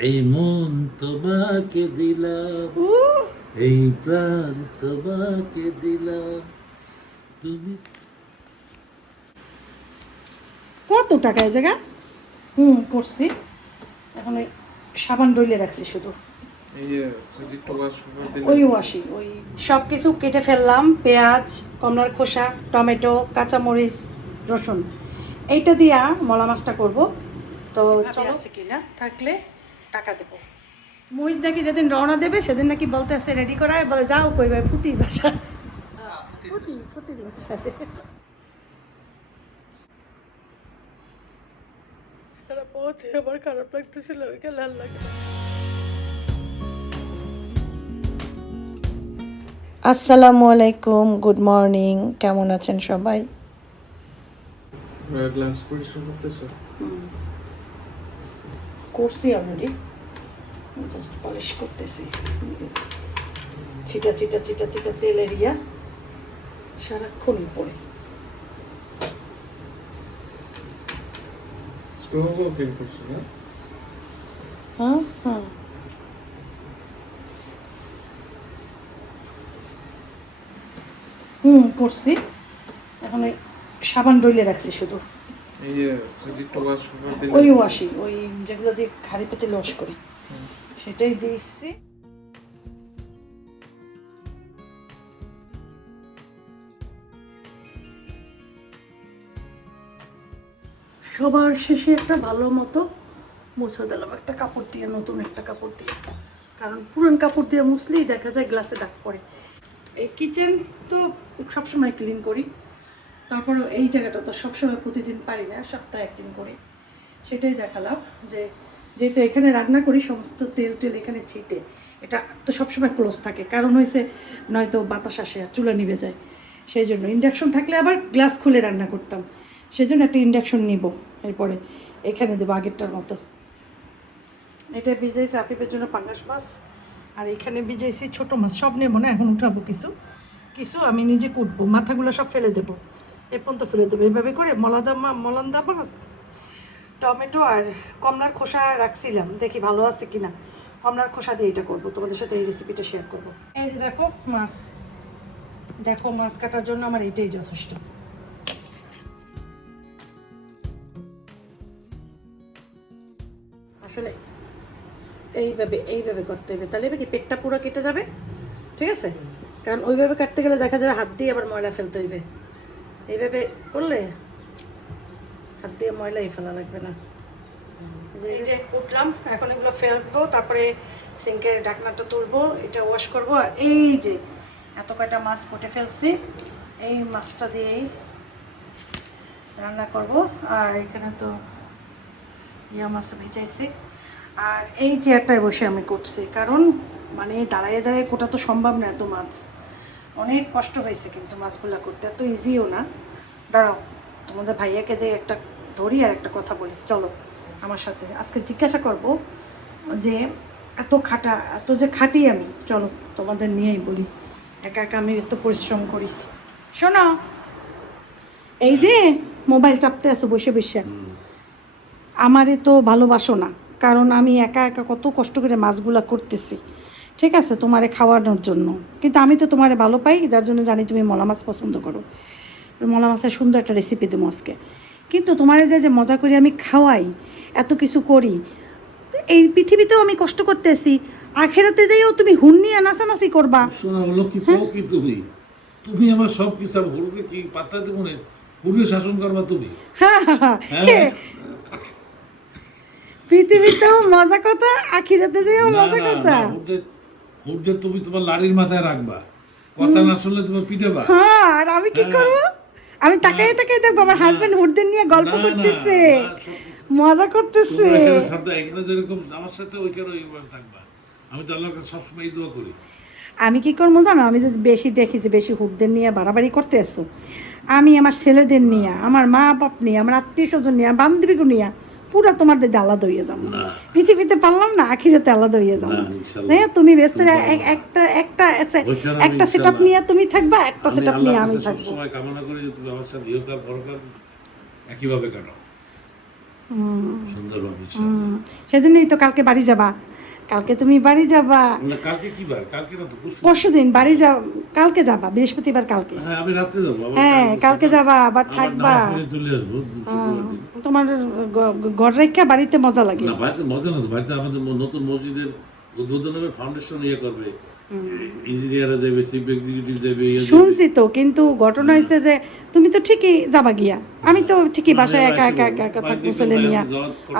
এই মন তোমাকে দিলাম, এই প্রাণ তোমাকে দিলাম, তুমি। কত টাকা এই জায়গা? করছি। এখন ওই সাবান ডইলে রাখছি শুধু। এই যে যদি একটু ওয়াশ করে দিলে ওই ওয়াশি ওই সব কিছু কেটে ফেললাম। পেঁয়াজ, কমলার খোসা, টমেটো, কাঁচামরিচ, রসুন, এইটা দিয়া মলা মাছটা করবো। তো চলো আছে কিনা, থাকলে টাকা দেবো। মহিত নাকি যেদিন রওনা দেবে সেদিন নাকি বলতে আছে রেডি করায়, বলে যাও কই ভাই ফুতির বাসা। ফুতির বাসায় সারা পথে আমার খারাপ লাগতেছিল, ওইকে লাল লাগে। আসসালামু আলাইকুম, গুড মর্নিং। কেমন আছেন সবাই? গ্লাস পরিষ্কার করতেছো? করছি অলরেডি, জাস্ট পলিশ করতেছি। ছিটা ছিটা ছিটা ছিটা তেল এরিয়া সারাক্ষণ পরে। স্ক্রব ওপেন করছো না? হ্যাঁ হ্যাঁ, করছি। এখন ওই সাবান ডইলে রাখছি শুধু। এই যে যদি একটু ওয়াশ করে দিলে ওই ওয়াশি ওই যেগুলো দিয়ে খাড়ি পাতি লস করি সেটাই দিয়েছি। সবার শেষে একটা ভালো মতো মুছে দিলাম একটা কাপড় দিয়ে, নতুন একটা কাপড় দিয়ে, কারণ পুরান কাপড় দিয়ে মুছলেই দেখা যায় গ্লাসে দাগ পড়ে। এই কিচেন তো সবসময় ক্লিন করি, তারপরেও এই জায়গাটা তো সবসময় প্রতিদিন পারি না, সপ্তাহে একদিন করি। সেটাই দেখালাম যে যেহেতু এখানে রান্না করি সমস্ত তেল টেল এখানে ছিটে, এটা তো সবসময় ক্লোজ থাকে, কারণ হয়েছে নয়তো বাতাস আসে আর চুলা নিভে যায়। সেই জন্য ইন্ডাকশন থাকলে আবার গ্লাস খুলে রান্না করতাম, সেই জন্য একটা ইন্ডাকশন নিব। এরপরে এখানে দেবো আগেরটার মতো। এটা ভিজাইছি আফিফের জন্য পাঙ্গাস মাছ, আর এখানে ভিজাইছি ছোটো মাছ। সব নেবো না, এখন উঠাবো কিছু কিছু, আমি নিজে কুটবো, মাথাগুলো সব ফেলে দেবো, এ পর্যন্ত ফেলে দেবো। এইভাবে করে মলান্দা মাছ, টমেটো আর কমলার খোসা রাখছিলাম, দেখি ভালো আছে কিনা। কমলার খোসা দিয়ে এটা করবো, তোমাদের সাথে এই রেসিপিটা শেয়ার করবো। এই যে দেখো মাছ, দেখো মাছ কাটার জন্য আমার এটাই যথেষ্ট। আসলে এইভাবে এইভাবে করতে হবে, তাহলে কি পেটটা পুরো কেটে যাবে, ঠিক আছে? কারণ ওইভাবে কাটতে গেলে দেখা যাবে হাত দিয়ে আবার ময়লা ফেলতে হইবে। এইভাবে করলে হাত দিয়ে ময়লাই ফেলা লাগবে না। এই যে উঠলাম, এখন এগুলো ফেলবো, তারপরে সিঙ্কের ঢাকনাটা তুলবো, এটা ওয়াশ করবো। আর এই যে এত কয়টা মাছ কেটে ফেলছি, এই মাছটা দিয়েই রান্না করব। আর এখানে তো ইয়া মাছ ভেজাইছি। আর এই চেয়ারটায় বসে আমি করছি, কারণ মানে দাঁড়াইয়ে দাঁড়াইয়ে কোটা তো সম্ভব না, এত মাছ। অনেক কষ্ট হয়েছে কিন্তু মাছগুলো করতে, এত ইজিও না। দাঁড়াও, তোমাদের ভাইয়াকে যে একটা ধরি আর একটা কথা বলি, চলো আমার সাথে। আজকে জিজ্ঞাসা করব যে এত যে খাটি আমি, চলো তোমাদের নিয়েই বলি। একা একা আমি এত পরিশ্রম করি। শোনো, এই যে মোবাইল চাপতে আছো বসে বসে, আমারে তো ভালোবাসো না, কারণ আমি একা একা কত কষ্ট করে মাছগুলা করতেছি, ঠিক আছে, তোমারে খাওয়ানোর জন্য। কিন্তু আমি তো তোমারে ভালো পাই, যার জন্য জানি তুমি মলা মাছ পছন্দ করো। মলা মাছের সুন্দর একটা রেসিপি দেবো আজকে। কিন্তু তোমারে যে যে মজা করে আমি খাওয়াই, এত কিছু করি, এই পৃথিবীতেও আমি কষ্ট করতেছি, আখেরাতে যেও তুমি হুন নিয়ে নাচানাচি করবা। শোনা হলো কি পাও কি তুমি? তুমি আমার সব কিছু হুড়কে কি পাত্তা দেবো না? হুড়ে শাসন করবা তুমি? হ্যাঁ? পৃথিবীতেও মজা কথা, আখিরাতে যেও মজা কথা। হুড়কে তুমি তোমার লাড়ির মাথায় রাখবা, কথা না শুনলে তুমি পিটাবা। হ্যাঁ, আর আমি কি হ্যাঁ। করবো? আমি তাকাই তাকাই দেখবো আমার হাজবেন্ড হুড়দের নিয়ে গল্প করতেছে, মজা করতেছে। এখানে যেরকম আমার সাথে ওইখানে ওইভাবে থাকবা। আমি তো আল্লাহর কাছে সবসময় এই দোয়া করি। আমি কি করবো জানো, আমি যদি বেশি দেখি যে বেশি হুড়দের নিয়ে বাড়াবাড়ি করতে আসো, আমি আমার ছেলেদের নিয়ে, আমার মা বাপ নিয়ে, আমার আত্মীয় স্বজন নিয়ে, বান্ধবীকে নিয়ে পুরো তোমাদের আলাদা হয়ে যাবো। না। পৃথিবীতে পারলাম না, আখিরাতে আলাদা হয়ে যাবো। না, ইনশাআল্লাহ। হ্যাঁ, তুমি ব্যস্ত একটা একটা ওইখানে আমি একটা সেট আপ ইনশাআল্লাহ নিয়ে তুমি থাকবা, একটা আমি সেট আপ নিয়ে আল্লাহর আমি কাছে থাকবো। সবসময় কামনা করি যে তুমি আমার সাথে ইহকাল পরকাল একইভাবে কাটাও। সুন্দরভাবে সেদিনই তো কালকে বাড়ি যাবা, কালকে তুমি বাড়ি যাবা, না কালকে কি বার? কালকে না তো পরশুদিন বাড়ি যা, কালকে যাবা, বৃহস্পতিবার কালকে। হ্যাঁ আমি রাত্রে যাবো, আবার হ্যাঁ কালকে যাবা, আবার আবার থাকবা। নামাজ পড়ে চলে আসবো শুক্রবার দিন। তোমার ঘর রেখা বাড়িতে মজা লাগে। না বাড়িতে মজা না তো, বাড়িতে আমাদের নতুন মসজিদের উদ্বোধন হবে, ফাউন্ডেশন ইয়ে করবে, ইঞ্জিনিয়াররা যাবে, চিফ এক্সিকিউটিভ যাবে, ইয়ে যাবে। শুনছি তো, কিন্তু ঘটনা হয়েছে যে তুমি তো ঠিকই যাবা গিয়া, আমি তো ঠিকই বাসায় একা একা একা একা থাকবো, ছেলে নিয়ে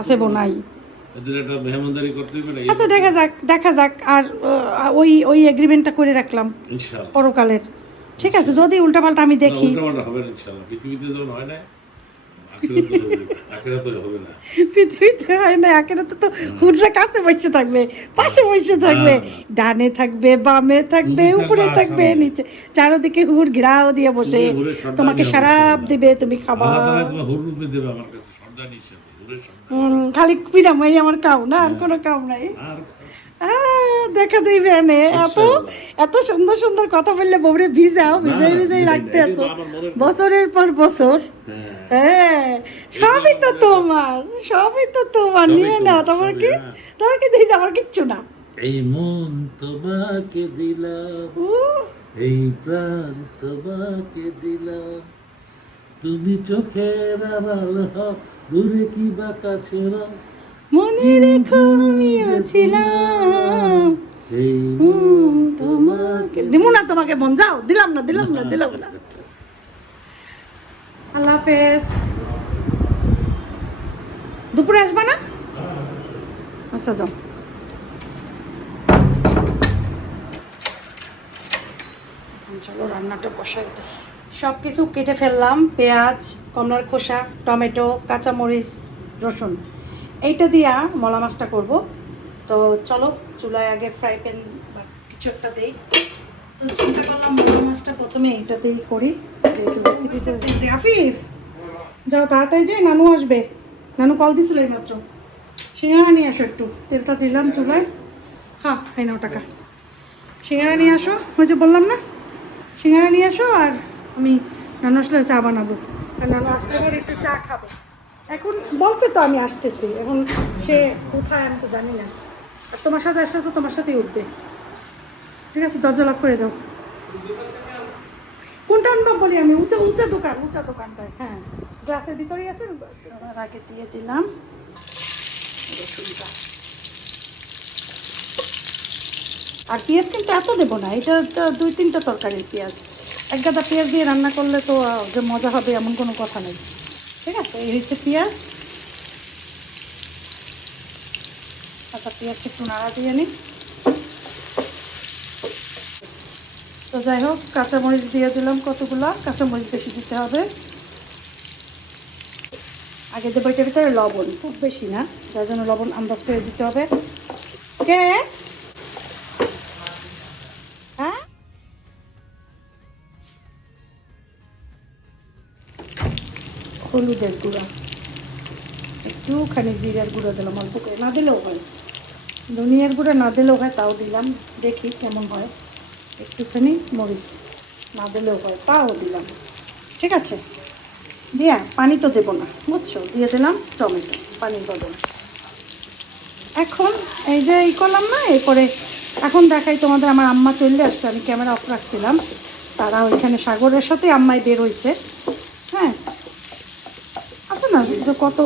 আছে বোনাই। এদের একটা মেহমানদারি করতে হবে না, আচ্ছা দেখা যাক, দেখা যাক। আর ওই ওই এগ্রিমেন্টটা করে রাখলাম ইনশাআল্লাহ। পরকালের, ঠিক আছে? যদি উল্টাপাল্টা আমি দেখি, উল্টাপাল্টা হবে না ইনশাআল্লাহ। পৃথিবীতে যখন হয় না, আখিরাতে হবে না। পৃথিবীতে হয় না, আখেরাতে তো হুররা কাছে বসে থাকবে, পাশে বসে থাকবে, ডানে থাকবে, বামে থাকবে, তুমি উপরে থাকবা থাকবে, সামনে। নিচে, চারদিকে হুর ঘেরাও দিয়ে বসে তুমি হুরের সন্তানই তোমাকে হবে শরাব ইনশাআল্লাহ। দিবে, তুমি খাবা। আল্লাহ তাআলা তোমার হুর রূপে দেবে আমার কাছে সন্তান হিসেবে, হুরের সন্তান। খালি পিরামাই আমার কাউ না, আর কোনো কাউ নাই। আর দেখা যাইবে এনে, এত এত সুন্দর সুন্দর কথা বললে বউরে ভিজাও, ভিজাই ভিজাই রাখতে আছো বছরের পর বছর। হ্যাঁ সবই তো তোমার, সবই তো তোমার, নিয়ে না তোমার কি, তোমার কি দেখি আমার কিচ্ছু না। এই মন তোমাকে দিলাম, এই প্রাণ তোমাকে দিলাম, তুমি চোখের আড়াল হও, দূরে কি বা কাছে রও, মনে রেখো আমিও ছিলাম, এই তোমাকে দিব না, তোমাকে মন যাও, দিলাম না দিলাম না দিলাম না। আল্লাহ হাফেজ। দুপুরে আসবা না? আচ্ছা যাও। চলো রান্নাটা বসাই দিই। সব কিছু কেটে ফেললাম, পেঁয়াজ, কমলার খোসা, টমেটো, কাঁচামরিচ, রসুন, এইটা দিয়া মলা মাছটা করবো। তো চলো চুলায় আগে ফ্রাই প্যান বা কিছু একটা দিই। তো চিন্তা করলাম মলা মাছটা প্রথমে এইটাতেই করি, যেহেতু রেসিপি। আফিফ যাও তাড়াতাড়ি, যে নানু আসবে, নানু কল দিছিল এইমাত্র। সিঙ্গারা নিয়ে আসো, একটু তেলটা দিলাম চুলায়। হ্যাঁ এই নাও টাকা, সিঙ্গারা নিয়ে আসো, ওই যে বললাম না, সিঙ্গারা নিয়ে আসো। আর আমি নানু আসলে চা বানাবো, আর নানু আসলে এবার একটু চা খাবে। এখন বলছে তো আমি আসতেছি, এখন সে কোথায় আমি তো জানি না। আর তোমার সাথে আসলে তো তোমার সাথেই উঠবে, ঠিক আছে? দরজা লক করে দাও। কোনটা আনবো বলি আমি, উঁচা উঁচা দোকান, উঁচা দোকানটায়। হ্যাঁ গ্লাসের ভিতরেই আছে, আর আগে দিয়ে দিলাম রসুনটা। আর পেঁয়াজ কিন্তু এত দেবো না, এটা 2-3টা তরকারির পেঁয়াজ, এক গাদা পেঁয়াজ দিয়ে রান্না করলে তো যে মজা হবে এমন কোনো কথা নেই, ঠিক আছে? এই হচ্ছে পেঁয়াজ। আচ্ছা পেঁয়াজটা একটু নাড়া দিয়ে নিই। তো যাই হোক, কাঁচামরিচ দিয়ে দিলাম কতগুলো, কাঁচামরিচ বেশি দিতে হবে। আগে দেবো এটার ভিতরে লবণ, খুব বেশি না, যার জন্য লবণ আন্দাজ করে দিতে হবে। ওকে হ্যাঁ, হলুদের গুঁড়া, একটুখানি জিরার গুঁড়া দিলাম অল্প করে, না দিলেও হয়, ধনিয়ার গুঁড়া না দিলেও হয়, তাও দিলাম, দেখি কেমন হয়। একটুখানি মরিচ না দিলেও হয়, তাও দিলাম, ঠিক আছে? দিয়া পানি তো দেবো না, বুঝছো? দিয়ে দিলাম টমেটো পানির বদলে। এখন এই যে এই করলাম না, এরপরে এখন দেখাই তোমাদের। আমার আম্মা চলে আসছে, আমি ক্যামেরা অফ রাখছিলাম, তারা ওইখানে সাগরের সাথে আম্মাই বের হয়েছে। হ্যাঁ আছে না যে কত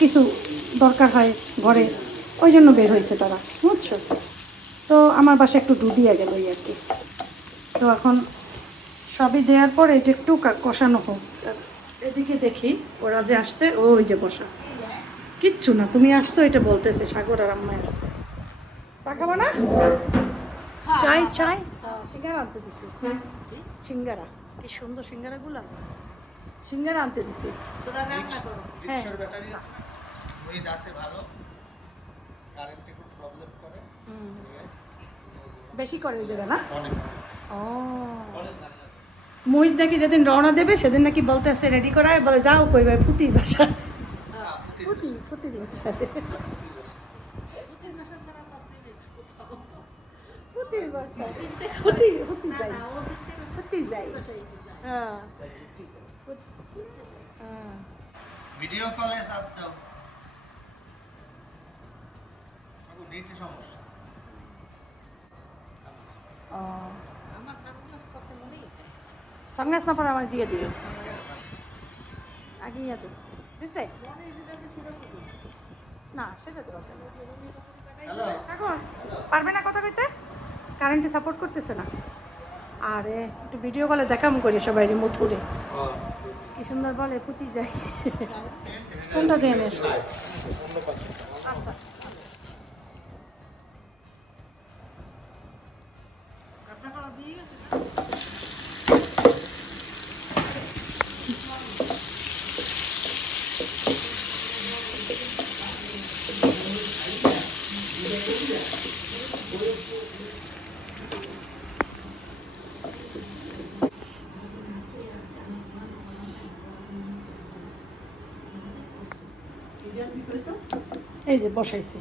কিছু দরকার হয় ঘরে, ওই জন্য বের হয়েছে তারা, বুঝছো? তো আমার বাসায় একটু দুধ দিয়ে গেল আর কি। তো এখন সবই দেওয়ার পর এটা একটু কষানো হোক। এদিকে দেখি ওরা যে আসছে, ওই যে বসা, কিচ্ছু না, তুমি আসছো এটা বলতেছে সাগর আর আম্মায়ের হাতে। চা খাবা না? চাই চাই, সিঙ্গারা আনতে দিছি, সিঙ্গারা, কি সুন্দর সিঙ্গারাগুলো, সিঙ্গারা আনতে দিছি। হ্যাঁ বেশি করে দেবে না? ও মহিত নাকি যেদিন রওনা দেবে সেদিন নাকি বলতে আছে রেডি করায়, বলে যাও কই ভাই ফুতির বাসা, ফুতির বাসা, ফুতির বাসা, ফুতি যাই। হ্যাঁ ভিডিও কলে সাপ দাও। নেটের সমস্যা। ও আমার সানগ্লাস করতে মনেই নেই। সামনে পর আমার দিয়ে দিও আগে ইয়ে দেবো দিছে মনে যেটা যে সেটা তো দিই। না সেটা তো দরকার নেই। রুমি তখনই পাঠাইছে। হ্যালো, এখন পারবে না কথা কইতে কারেন্টে সাপোর্ট করতেছে না আরে একটু ভিডিও কলে দেখাম করি সবাই রিমোট করে কি সুন্দর বলে পুতি যায় কোনটা দিয়ে নেস আচ্ছা কাঁচাটা দিয়ে গেছে। এই যে বসাইছি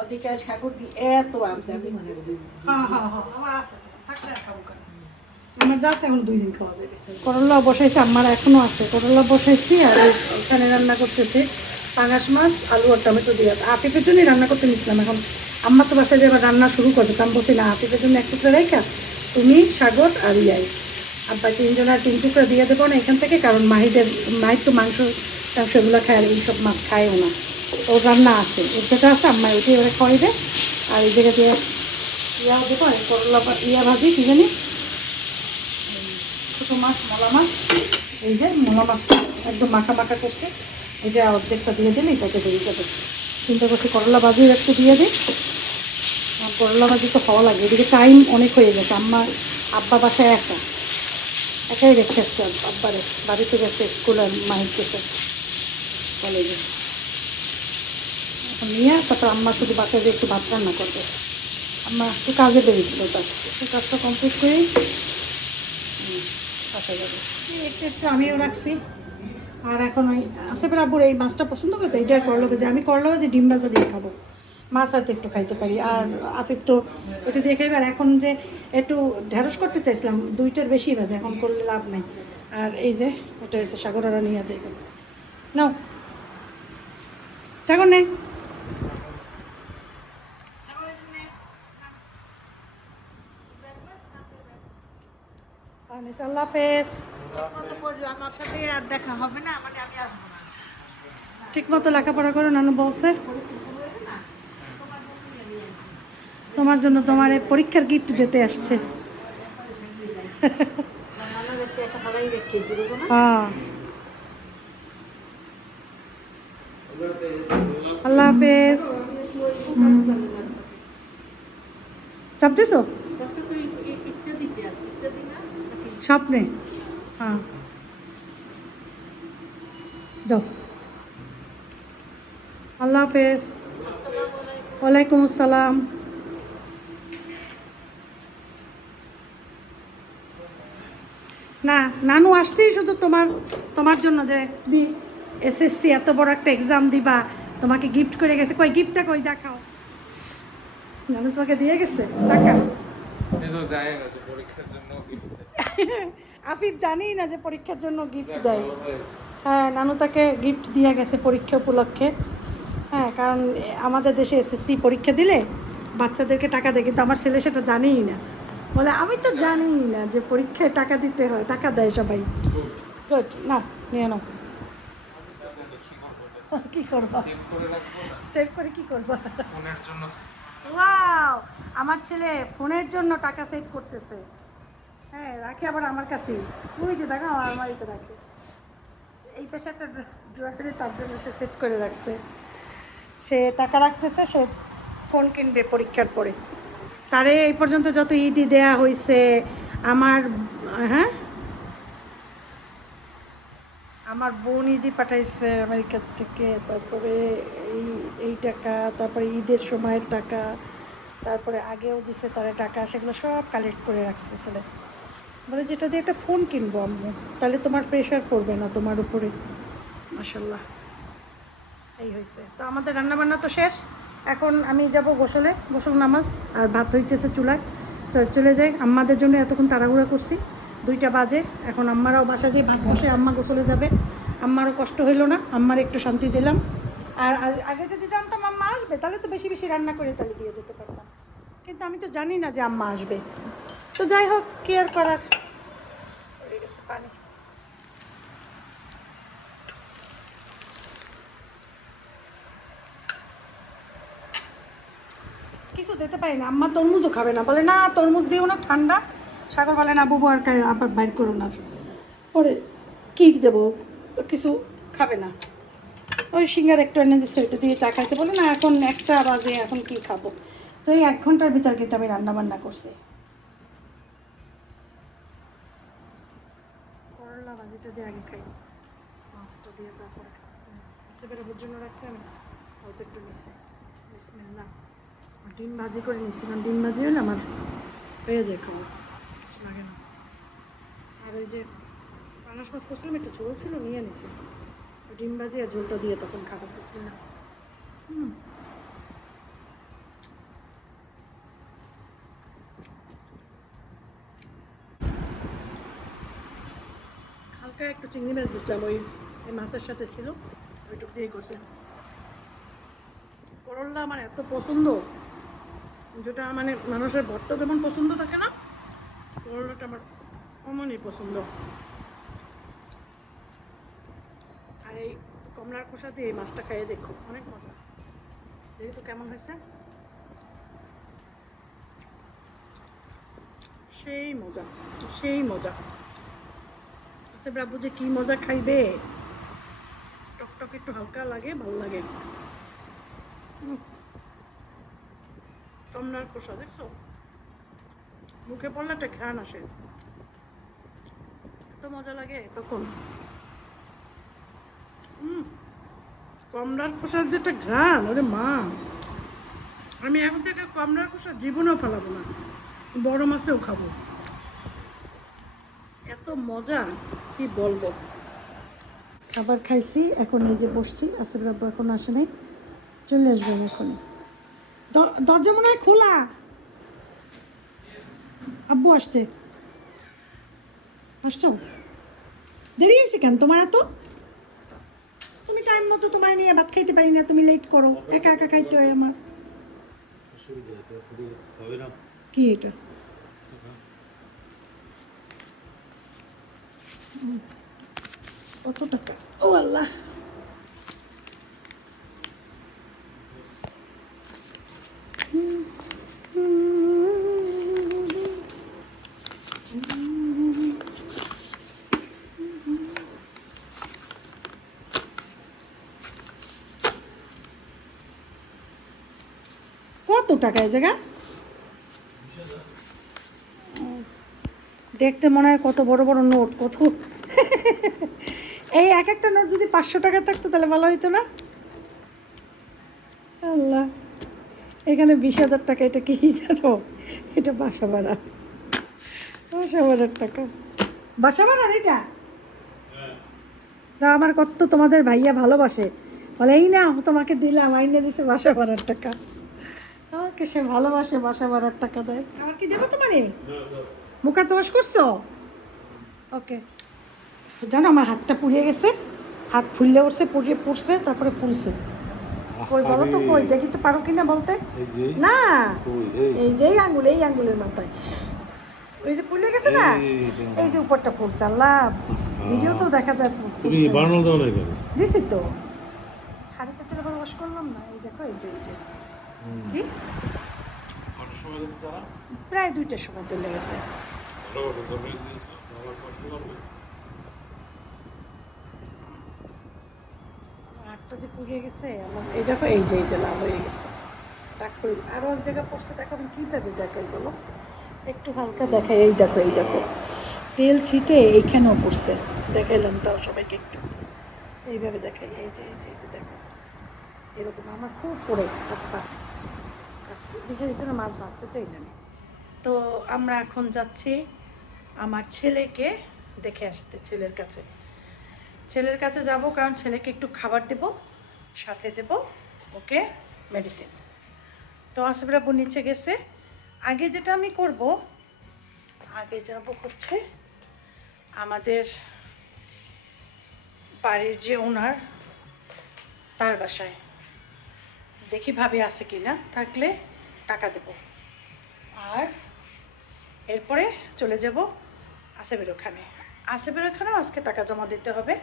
ওদিকে সাগর দিয়ে এত আমছে আমি মনে করি। আমার আছে থাকলে আর খাবো কেন আমার যা আছে এখন 2 দিন খাওয়া যাবে করলা বসাইছি আমার এখনো আছে করলা বসাইছি আর এখানে রান্না করতেছি পাঙাশ মাছ আলু আর টমেটো দিয়ে আপিপের জন্যই রান্না করতে নিয়েছিলাম এখন আম্মা তো বাসায় যে আবার রান্না শুরু করবে তা আমি বলছি না আপিপের জন্য 1 টুকরা রেখা তুমি সাগর আর ইয়াই আব্বা 3 জনের 3 টুকরা দিয়ে দেবো না এখান থেকে কারণ মাহির তো মাংস টাংস এগুলো খায় আর এইসব মাছ খায়ও না তো ওর রান্না আছে ওর যেটা আছে আম্মা ওইটাই এবারে খাওয়াই দেয় আর এই জায়গা দিয়ে ইয়াও দেবো আর করলা ইয়া ভাজি কী জানি ছোটো মাছ মলা মাছ এই যে মলা মাছটা একদম মাখা মাখা করছে এই যে অর্ধেকটা দিয়ে দিলে এটাকে দিয়ে যাবে চিন্তা করছি করলা ভাজির একটু দিয়ে দিই আর করলা ভাজি তো খাওয়া লাগে এদিকে টাইম অনেক হয়ে গেছে আব্বা বাসায় একাই রেখে আসছে আব্বারে বাড়িতে গেছে স্কুল আর মাহির গেছে কলেজে এখন নিয়ে তারপর আম্মা শুধু বাসায় যে একটু ভাত রান্না করবে আম্মা একটু কাজে বেরিয়েছিল তার সেই কাজটা কমপ্লিট করেই বাসায় যাবে একটু আমিও রাখছি আর এখন ওই আসেফের আব্বুর এই মাছটা পছন্দ করে তো এইটা আর করলো যে আমি করলো যে ডিম ভাজা দিয়ে খাবো মাছ হয়তো একটু খাইতে পারি আর আফিফ তো ওটা দিয়ে খাইবে আর এখন যে একটু ঢেঁড়স করতে চাইছিলাম 2টার বেশি বাজে এখন করলে লাভ নেই আর এই যে ওটা হচ্ছে সাগরারা নিয়ে যাইবে নাও সাগর নেই আল্লাহ হাফেজ ঠিকমতো পড়লে আমার সাথে আর দেখা হবে না মানে আমি আসবো না। ঠিক মতো লেখাপড়া করো নানু বলছে তোমার জন্য তোমার এই পরীক্ষার গিফট দিতে আসছে বাংলাদেশে একটা পড়াই রেখেছি বুঝো না। হ্যাঁ আল্লাহ হাফেজ চাপ দিছো বসে তো ইত্যাদিতে আছে ইত্যাদি না স্বপ্নে হ্যাঁ যাও আল্লাহ হাফেজ ওয়ালাইকুম আসসালাম না নানু আসছেই শুধু তোমার জন্য যে এসএসসি এত বড় একটা এক্সাম দিবা তোমাকে গিফট করে গেছে কই গিফটটা কই দেখাও নানু তোমাকে দিয়ে গেছে টাকা এতো যায় না যে পরীক্ষার জন্য gift দেয়। আফিফ জানি না যে পরীক্ষার জন্য গিফট দেয় হ্যাঁ নানু তাকে গিফট দিয়ে গেছে পরীক্ষা উপলক্ষে হ্যাঁ কারণ আমাদের দেশে এসএসসি পরীক্ষা দিলে বাচ্চাদেরকে টাকা দেয় কিন্তু আমার ছেলে সেটা জানেই না বলে আমি তো জানিই না যে পরীক্ষায় টাকা দিতে হয় টাকা দেয় সবাই গুড নাও নিয়ে নাও কি করবা সেভ করে রাখবো না সেভ করে কি করবা ফোনের জন্য ওয়াও আমার ছেলে ফোনের জন্য টাকা সেভ করতেছে হ্যাঁ রাখে আবার আমার কাছেই ওই যে দেখো আমার বাড়িতে রাখে এই পাশে একটা ড্রয়ারে তার জন্য সে সেট করে রাখছে সে টাকা রাখতেছে সে ফোন কিনবে পরীক্ষার পরে তারে এই পর্যন্ত যত ঈদই দেয়া হয়েছে আমার হ্যাঁ আমার বোন ঈদই পাঠাইছে আমেরিকা থেকে তারপরে এই টাকা তারপরে ঈদের সময়ের টাকা তারপরে আগেও দিছে তারা টাকা সেগুলো সব কালেক্ট করে রাখছে ছেলে বলে যেটা দিয়ে একটা ফোন কিনবো আম্মু তাহলে তোমার প্রেশার পড়বে না তোমার উপরে মাশাল্লাহ এই হয়েছে তো আমাদের রান্নাবান্না তো শেষ এখন আমি যাব গোসল নামাজ আর ভাত হইতেছে চুলায় তো চলে যাই আম্মাদের জন্য এতক্ষণ তাড়াহুড়া করছি 2টা বাজে এখন আম্মারাও বাসা যেয়ে ভাত বসে আম্মা গোসলে যাবে আম্মারও কষ্ট হইলো না আম্মার একটু শান্তি দিলাম আর আগে যদি জানতাম আম্মা আসবে আসবে তাহলে তো বেশি বেশি রান্না করে তাহলে দিয়ে দিতে পারতাম, কিন্তু আমি তো জানি না যে আম্মা আসবে। তো যাই হোক, কি আর করার। পড়ে গেছে পানি। কিছু দিতে পারি না, আম্মা তরমুজও খাবে না, বলে না তরমুজ দিও না ঠান্ডা। সাগর বলে না বুবু আর আবার বাইর করো না। পরে কী দেবো, কিছু খাবে না। ওই সিঙ্গার একটু এনে দিচ্ছে, ওইটা দিয়ে চা খাইছে, বলে না এখন 1টা বাজে, এখন কি খাবো। তো এই 1 ঘন্টার ভিতর কিন্তু আমি রান্না বান্না করছি। করলা ভাজিটা দিয়ে আগে খাই, মাছটা দিয়ে তারপরে খাই। জন্য রাখছি আমি অল্প একটু নিচে। বিসমিল্লাহ। ডিম ভাজি করে নিচ্ছি, কারণ ডিম ভাজিও না আমার হয়ে যায় খাওয়া, কিছু লাগে না। আর ওই যে পাঙাশ মাছ করছিলাম, একটু ঝোল ছিল, নিয়ে নিছি। ডিম ভাজি আর ঝোলটা দিয়ে তখন খাবো। বিসমিল্লাহ। হালকা একটু চিংড়ি মাছ দিয়েছিলাম, ওই মাছের সাথে ছিল, ওইটুক দিয়ে করছি। করলা আমার এত পছন্দ, যেটা মানে মানুষের ভর্তা যেমন পছন্দ থাকে না, করলাটা আমার অমনই পছন্দ। আর এই কমলার খোসা দিয়ে এই মাছটা খাইয়ে দেখো, অনেক মজা। যেহেতু কেমন হয়েছে, সেই মজা, সেই মজা। আচ্ছা বাবু যে কি মজা খাইবে, টকটক একটু হালকা লাগে, ভালো লাগে। কমলার খোসা দেখছো, মুখে পড়লে একটা ঘ্রাণ আসে, এত মজা লাগে তখন। কমলার খোসার যেটা ঘ্রাণ, ওরে মা, আমি এখন থেকে কমলার খোসা জীবনেও ফেলাবো না, বড় মাছেও খাবো, এত মজা কি বলবো। খাবার খাইছি, এখন এই যে বসছি। আসিফ রাব্বু এখন আসে নাই, চলে আসবেন এখনই। দরজা মনে হয় খোলা, আব্বু আসছে। আসছো, দেরি হয়েছে কেন তোমার এত? তুমি টাইম মতো তোমার নিয়ে ভাত খাইতে পারি না, তুমি লেট করো, একা একা খাইতে হয় আমার। কি এটা? কত টাকা? ও আল্লাহ। কত টাকা এই জায়গা? দেখতে মনে হয় কত বড় বড় নোট, কত। এই এক একটা নোট যদি 500 টাকা থাকতো তাহলে ভালো হইতো না? আল্লাহ, এখানে 20,000 টাকা, এটা কি জানো? এটা বাসা ভাড়া, বাসা ভাড়ার টাকা, বাসা ভাড়ার এটা। তা আমার কত তোমাদের ভাইয়া ভালোবাসে, বলে এই না তোমাকে দিলাম, আইনে দিছে বাসা ভাড়ার টাকা। আমাকে সে ভালোবাসে, বাসা ভাড়ার টাকা দেয়। আমার কি দেবো তোমারে? মুখ হাত ওয়াশ করছো? ওকে। জানো আমার হাতটা পুড়িয়ে গেছে, হাত ফুললে উঠছে, পুড়িয়ে পুড়ছে, তারপরে ফুলছে। কই বলো তো, কই দেখি তো পারো কিনা বলতে। না, এই যে এই আঙ্গুল, এই আঙ্গুলের মাথায় ওই যে পুড়ে গেছে না, এই যে উপরটা পড়ছে। আল্লাহ, ভিডিও তো দেখা যায়। তুমি বানানো দাও না কেন? দিছি তো, শাড়ি পেতে আবার ওয়াশ করলাম না। এই দেখো, এই যে এই যে কি প্রায় 2টার সময় চলে গেছে। হাতটা যে পুড়ে গেছে আমার। এই দেখো, এই যে লাভ হয়ে গেছে, দাগ করে আরও এক জায়গায় পড়ছে। দেখো আমি কীভাবে দেখাই বলো, একটু হালকা দেখাই। এই দেখো, এই দেখো তেল ছিটে এইখানেও পড়ছে, দেখাইলাম তাও সবাইকে একটু। এইভাবে দেখাই, এই যে এই যে এই যে দেখো, এরকম আমার খুব পড়ে টাকা। বিশেষ জন্য মাছ ভাজতে চাই না আমি। তো আমরা এখন যাচ্ছি আমার ছেলেকে দেখে আসতে, ছেলের কাছে যাব, কারণ ছেলেকে একটু খাবার দেব, সাথে দেব ওকে মেডিসিন। তো আসিফ রাব্বু নিচে গেছে। আগে যেটা আমি করব, আগে যাব হচ্ছে আমাদের বাড়ির যে ওনার, তার বাসায় দেখি ভাবি আছে কি না, থাকলে টাকা দেব। আর এরপরে চলে যাব আসিফের ওখানে। আসিফের ওখানেও আজকে টাকা জমা দিতে হবে।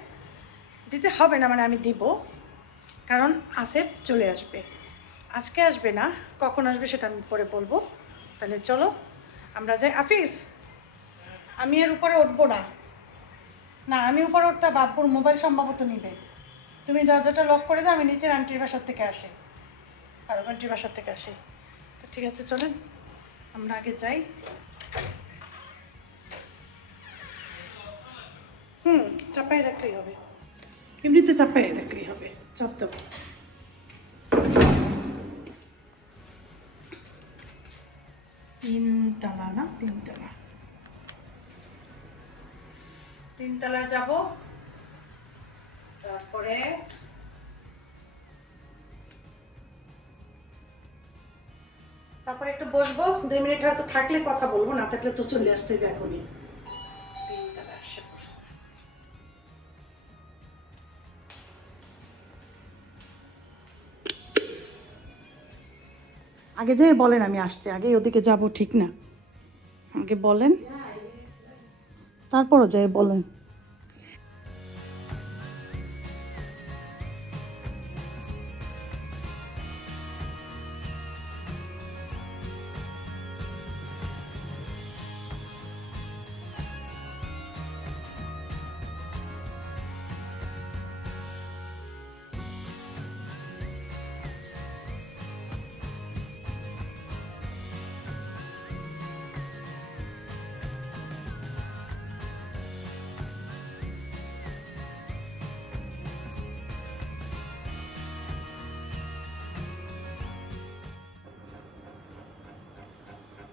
দিতে হবে না মানে আমি দিব, কারণ আসিফ চলে আসবে। আজকে আসবে না, কখন আসবে সেটা আমি পরে বলবো। তাহলে চলো আমরা যাই। আফিফ, আমি এর উপরে উঠবো না। না, আমি উপরে উঠতে বাব্বুর মোবাইল সম্ভবত নিবে। তুমি দরজাটা লক করে দাও, আমি নিচের আন্টির বাসার থেকে আসি, আর আন্টির বাসার থেকে আসি। তো ঠিক আছে, চলেন আমরা আগে যাই। চাপাই রাখলেই হবে, এমনিতে চাপাই রাখলেই হবে, চাপ দেবো। তিনতলা না, তিনতলা যাব। তারপরে একটু বসবো 2 মিনিট, হয়তো থাকলে কথা বলবো, না থাকলে তো চলে আসতে হবে এখনই। তিনতলা আসছে পড়ছে। আগে যে বলেন আমি আসছি, আগে ওদিকে যাব ঠিক না, আগে বলেন, তারপরও যাই বলেন।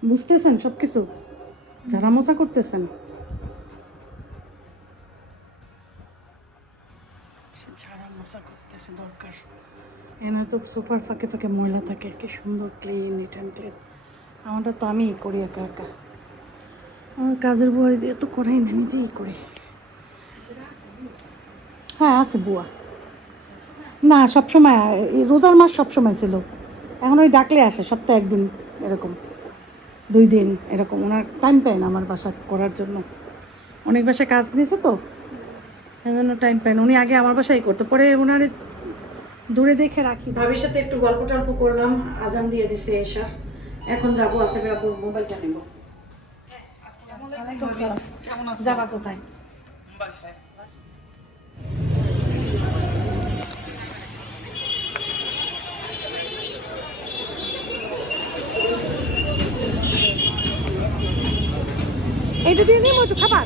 বুঝতেছেন সব কিছু? ঝাড়া মোছা করতেছেন? ঝাড়া মোছা করতেছে দরকার। এনে তো সোফার ফাঁকে ফাঁকে ময়লা থাকে, কি সুন্দর ক্লিন, নিট অ্যান্ড ক্লিন। আমারটা তো আমিই করি একা একা, আমার কাজের বুয়ারি দিয়ে তো করাই না, নিজেই করি। হ্যাঁ আছে বুয়া, না সবসময়, এই রোজার মাস সবসময় ছিল। এখন ওই ডাকলে আসে সপ্তাহে 1 দিন, এরকম 2 দিন এরকম। ওনার টাইম পায় না আমার বাসা করার জন্য, অনেক বাসায় কাজ দিয়েছে তো, এই জন্য টাইম পায় না। উনি আগে আমার বাসায় করতো, পরে ওনার দূরে দেখে রাখি। ভাবির সাথে একটু গল্প টল্প করলাম, আজান দিয়ে দিছে এসা। এখন যাবো, আসবে আব্বুর মোবাইলটা নেব। যাবা কোথায়? বাসায়। এইটা দিয়ে নিবো একটু খাবার।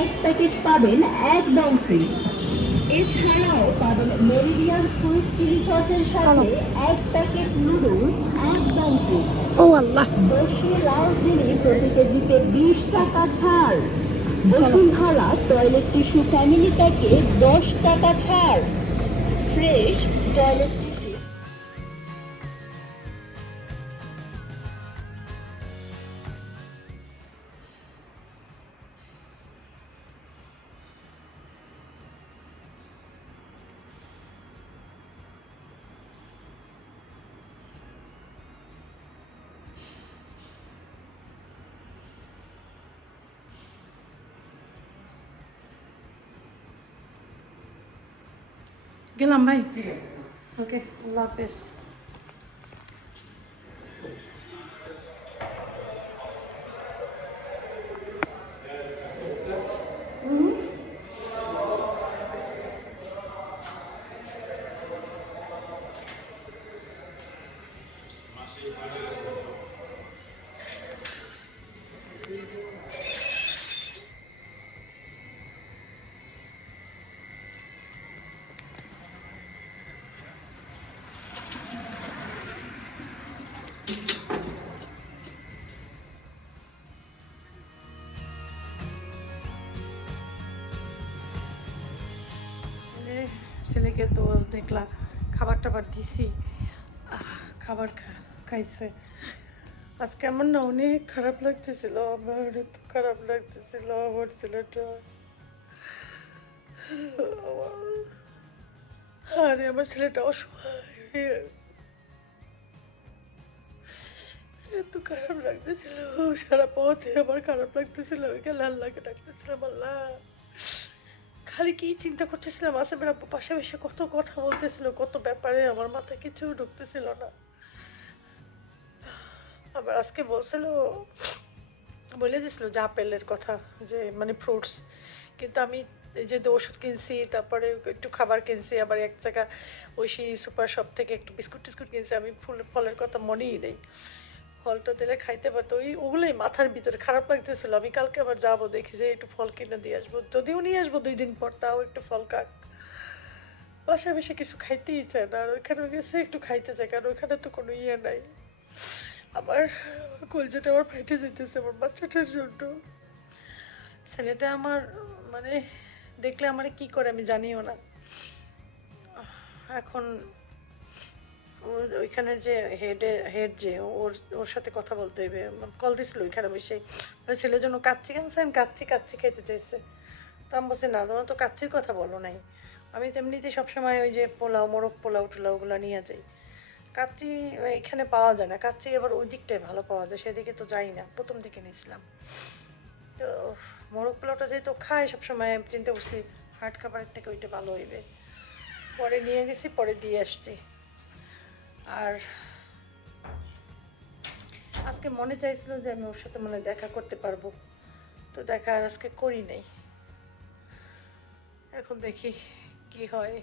এক প্যাকেট পাবেন একদম ফ্রি। এছাড়াও পাবেন মেরিডিয়ান সুইট চিলি সসের সাথে 1 প্যাকেট নুডলস একদম ফ্রি। ও আল্লাহ, দশি লাল চিনি প্রতি কেজিতে 20 টাকা ছাড়। বসুন্ধরা টয়লেট টিস্যু ফ্যামিলি প্যাকে 10 টাকা ছাড়। Fresh toilet tissue. গেলাম ভাই, ওকে, আল্লাহ হাফেজ। ছেলেকে তো দেখলা খাবার টাবার দিছি, খাবার খাইছে। আজকে আমার না অনেক খারাপ লাগতেছিল, আমার এত খারাপ লাগতেছিল আমার ছেলেটা। আরে আমার ছেলেটা অসহায়, এত খারাপ লাগতেছিল সারা পথে, আমার খারাপ লাগতেছিল। ওইখানে আল্লাহকে ডাকতেছিলাম, আল্লাহ খালি কি চিন্তা করতেছিলাম, আসেফের আব্বু পাশে বসে কত কথা বলতেছিল, কত ব্যাপারে, আমার মাথায় কিছু ঢুকতেছিল না। আবার আজকে বলছিল, বলে দিছিল যে আপেলের কথা, যে মানে ফ্রুটস, কিন্তু আমি এই যে ওষুধ কিনছি, তারপরে একটু খাবার কিনছি, আবার এক জায়গা ওই সেই সুপার শপ থেকে একটু বিস্কুট টিস্কুট কিনছি, আমি ফলের কথা মনেই নেই। ফলটা দিলে খাইতে পারতো, ওগুলোই মাথার ভিতরে খারাপ লাগতেছিল। আমি কালকে আবার যাবো, দেখি যে একটু ফল কিনে দিয়ে আসবো, যদিও নিয়ে আসবো 2 দিন পর, তাও একটু ফল খাক। বাসায় বেশি কিছু খাইতেই চায় না, আর ওইখানে গেছে একটু খাইতে চায়, কারণ ওইখানে তো কোনো ইয়ে নাই। আমার কলজাটা আমার ফাইটে যেতেছে আমার বাচ্চাটার জন্য। ছেলেটা আমার মানে দেখলে আমার কি করে আমি জানিও না। এখন ওইখানের যে হেড যে ওর সাথে কথা বলতে হবে, কল দিছিল ওইখানে বসে, মানে ছেলের জন্য কাচ্চি আনছে, আমি কাচ্চি খেতে চাইছে। তো আমি বলছি না, তোমরা তো কাচ্চির কথা বলো নাই, আমি তেমনিতে সবসময় ওই যে পোলাও, মোরগ পোলাও টোলাওগুলো নিয়ে যাই। কাচ্চি এখানে পাওয়া যায় না, কাচ্চি আবার ওই দিকটায় ভালো পাওয়া যায়, সেদিকে তো যাই না, প্রথম থেকে নিয়েছিলাম। তো মোরগ পোলাওটা যেহেতু খাই সবসময়, চিন্তা করছি হাট খাবারের থেকে ওইটা ভালো হইবে। পরে নিয়ে গেছি, পরে দিয়ে আসছি। আর আজকে মনে চাইছিল যে আমি ওর সাথে মানে দেখা করতে পারবো, তো দেখা আজকে করি নাই। এখন দেখি কি হয়।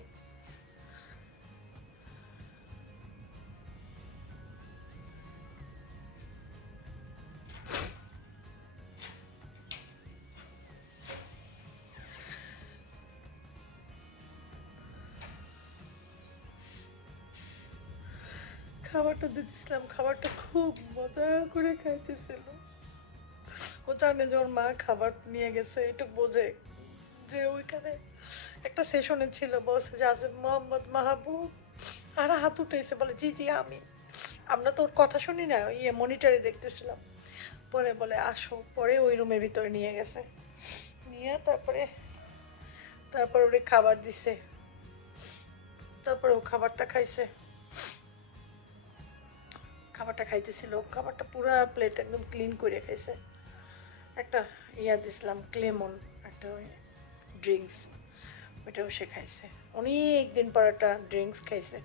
খাবারটা দিতেছিলাম, খাবারটা খুব মজা করে খাইতেছিল। ও জানে যে ওর মা খাবার নিয়ে গেছে, একটু বোঝে যে ওইখানে একটা সেশনে ছিল, বলছে যে আসিফ মোহাম্মদ মাহবুব, আর হাত উঠেছে, বলে জি জি আমি। আমরা তো ওর কথা শুনি না, ইয়ে মনিটরে দেখতেছিলাম। পরে বলে আসো, পরে ওই রুমের ভিতরে নিয়ে গেছে, নিয়ে তারপর ওরে খাবার দিছে, তারপরে ও খাবারটা খাইছে। খাবারটা খাইতেছিল, খাবারটা পুরা প্লেট একদম ক্লিন করে খাইছে। একটা ইয়া দিছিলাম ক্লেমন, একটা ওই ড্রিঙ্কস, ওইটাও সে খাইছে। অনেক দিন পর একটা ড্রিঙ্কস খাইছে।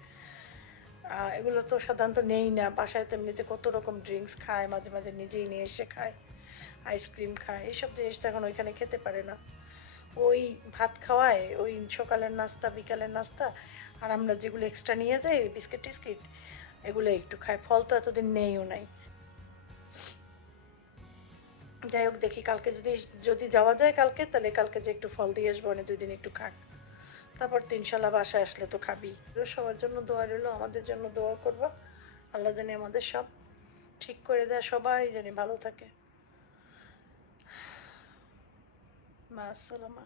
এগুলো তো সাধারণত নেই না বাসায়, তেমনিতে কত রকম ড্রিঙ্কস খায়, মাঝে মাঝে নিজেই নিয়ে এসে খায়, আইসক্রিম খায়, এইসব জিনিস তো এখন ওইখানে খেতে পারে না। ওই ভাত খাওয়ায়, ওই সকালের নাস্তা বিকালের নাস্তা, আর আমরা যেগুলো এক্সট্রা নিয়ে যাই বিস্কিট টিস্কিট, এগুলো একটু খায়। ফল তো এতদিন নেইও নাই। যাই হোক, দেখি কালকে যদি যাওয়া যায় কালকে, তাহলে কালকে যে একটু ফল দিয়ে আসবো, 2 দিন একটু খাক, তারপর তো ইনশাল্লাহ বাসায় আসলে তো খাবি। সবার জন্য দোয়া রইলো, আমাদের জন্য দোয়া করবা, আল্লাহ জানি আমাদের সব ঠিক করে দেয়, সবাই জানি ভালো থাকে। মা আসসালামা।